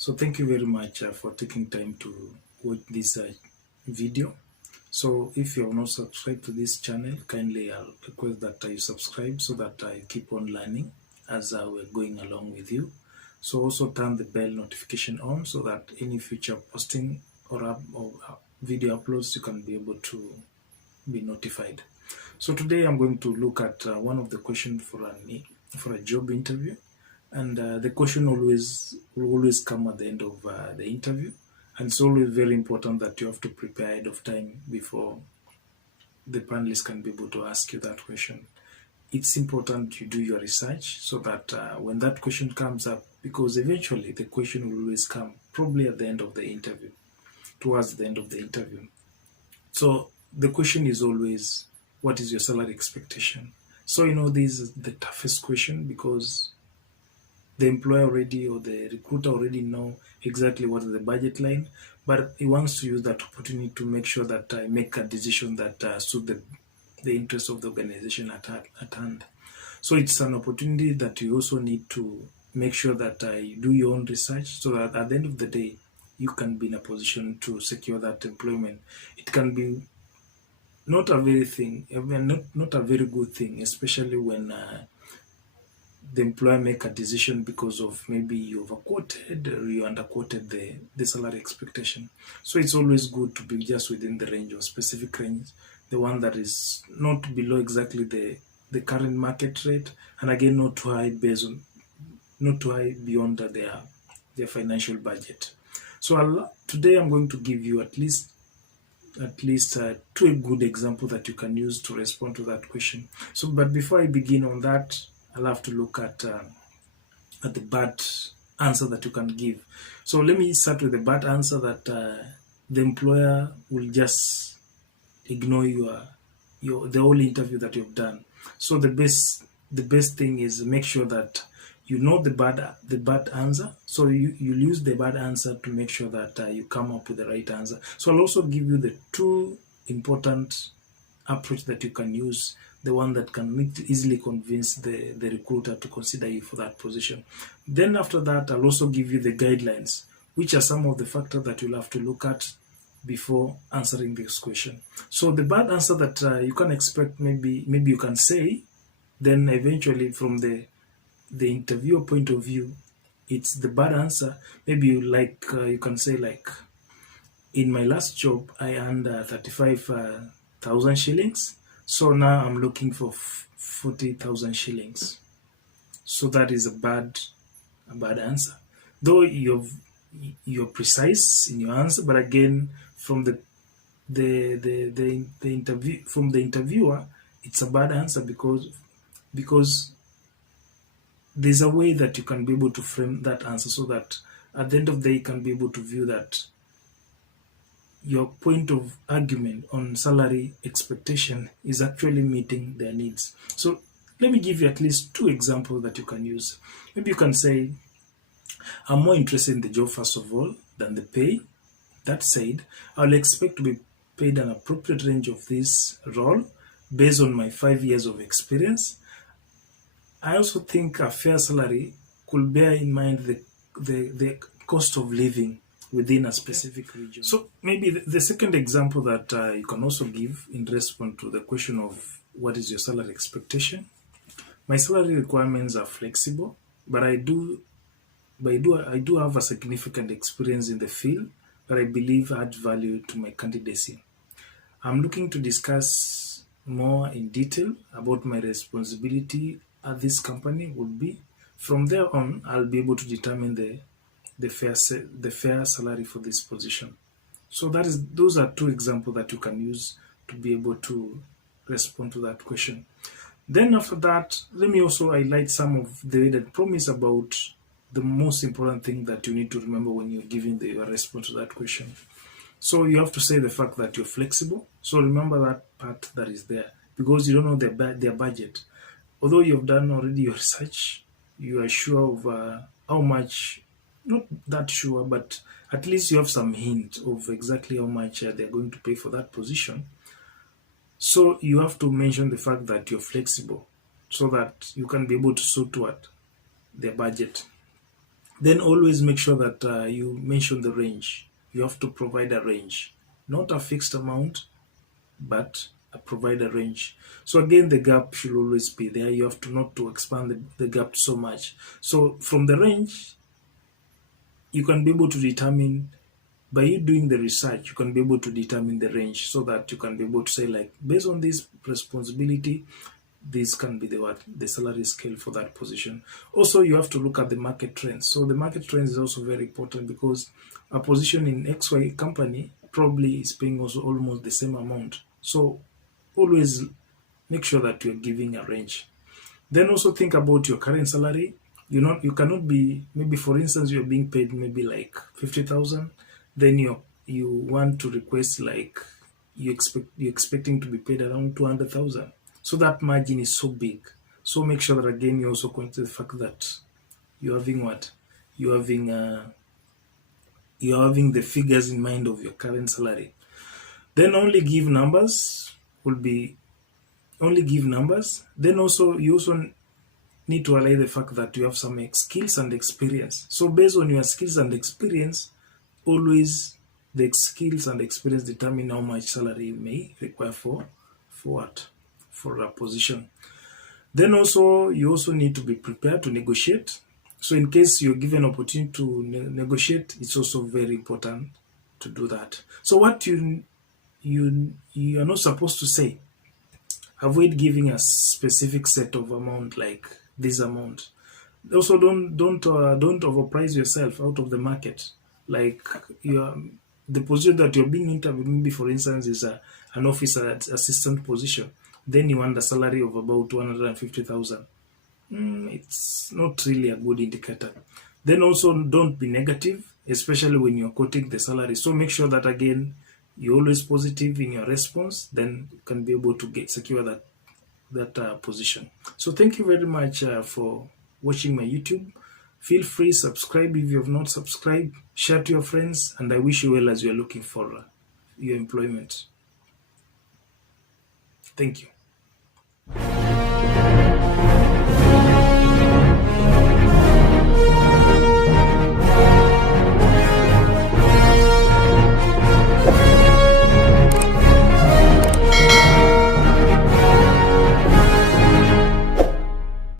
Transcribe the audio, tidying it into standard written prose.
So thank you very much for taking time to watch this video. So if you have not subscribed to this channel, kindly I'll request that you subscribe so that I keep on learning as we're going along with you. So also turn the bell notification on so that any future posting or video uploads you can be able to be notified. So today I'm going to look at one of the questions for a job interview, and the question will always come at the end of the interview, and it's always very important that you have to prepare ahead of time before the panelists can be able to ask you that question. It's important you do your research so that when that question comes up, because eventually the question will always come probably at the end of the interview, towards the end of the interview. So the question is always, what is your salary expectation? So this is the toughest question because the employer already or the recruiter already know exactly what is the budget line, but he wants to use that opportunity to make sure that I make a decision that suit the interest of the organization at hand. So it's an opportunity that you also need to make sure that you do your own research so that at the end of the day, you can be in a position to secure that employment. It can be not a very thing, not a very good thing, especially when the employer make a decision because of maybe you overquoted or you underquoted the salary expectation. So it's always good to be just within the range or specific range, the one that is not below exactly the current market rate, and again not too high not too high beyond their financial budget. So today I'm going to give you at least two good examples that you can use to respond to that question. So, but before I begin on that, I'll have to look at the bad answer that you can give. So let me start with the bad answer that the employer will just ignore the whole interview that you've done. So the best thing is make sure that you know the bad answer. So you use the bad answer to make sure that you come up with the right answer. So I'll also give you the two important approach that you can use, the one that can easily convince the recruiter to consider you for that position. Then after that, I'll also give you the guidelines, which are some of the factors that you'll have to look at before answering this question. So the bad answer that you can expect, maybe you can say, then eventually from the interviewer point of view, it's the bad answer. Maybe you can say like, in my last job, I earned 35,000 shillings. So now I'm looking for 40,000 shillings. So that is a bad answer. Though you're precise in your answer, but again, from the interview from the interviewer, it's a bad answer because there's a way that you can be able to frame that answer so that at the end of the day, you can be able to view that your point of argument on salary expectation is actually meeting their needs. So let me give you at least two examples that you can use. Maybe you can say, I'm more interested in the job first of all than the pay. That said, I'll expect to be paid an appropriate range of this role based on my 5 years of experience. I also think a fair salary could bear in mind the cost of living within a specific region. So maybe the second example that you can also give in response to the question of what is your salary expectation. My salary requirements are flexible, but I do have a significant experience in the field that I believe adds value to my candidacy. I'm looking to discuss more in detail about my responsibility at this company would be. From there on, I'll be able to determine the fair salary for this position. So those are two examples that you can use to be able to respond to that question. Then after that, let me also highlight some of the promise about the most important thing that you need to remember when you're giving your response to that question. So you have to say the fact that you're flexible. So remember that part that is there because you don't know their budget. Although you've done already your research, you are sure of how much, not that sure, but at least you have some hint of exactly how much they're going to pay for that position. So you have to mention the fact that you're flexible so that you can be able to suit what their budget. Then always make sure that you mention the range. You have to provide a range, not a fixed amount, but provide a range. So again, the gap should always be there. You have to not to expand the gap so much. So from the range, you can be able to determine, by you doing the research, you can be able to determine the range, so that you can be able to say, like, based on this responsibility, this can be the salary scale for that position. Also, you have to look at the market trends. So the market trends is also very important, because a position in XY company probably is paying also almost the same amount. So always make sure that you're giving a range. Then also think about your current salary. You cannot be, maybe for instance you're being paid maybe like 50,000, then you want to request, like, you're expecting to be paid around 200,000. So that margin is so big. So make sure that again you also consider the fact that you're having what? You're having the figures in mind of your current salary. Then only give numbers. Then also you also need to highlight the fact that you have some skills and experience. So based on your skills and experience, always the skills and experience determine how much salary you may require for a position. Then also you also need to be prepared to negotiate. So in case you're given opportunity to negotiate, it's also very important to do that. So what you are not supposed to say, avoid giving a specific set of amount, like this amount. Also, don't overprice yourself out of the market. Like, the position that you're being interviewed, maybe for instance, is an officer assistant position. Then you want a salary of about 250,000. It's not really a good indicator. Then also don't be negative, especially when you're quoting the salary. So make sure that again you're always positive in your response. Then you can be able to secure that position. So thank you very much for watching my YouTube. Feel free, subscribe if you have not subscribed, share to your friends, and I wish you well as you are looking for your employment. Thank you.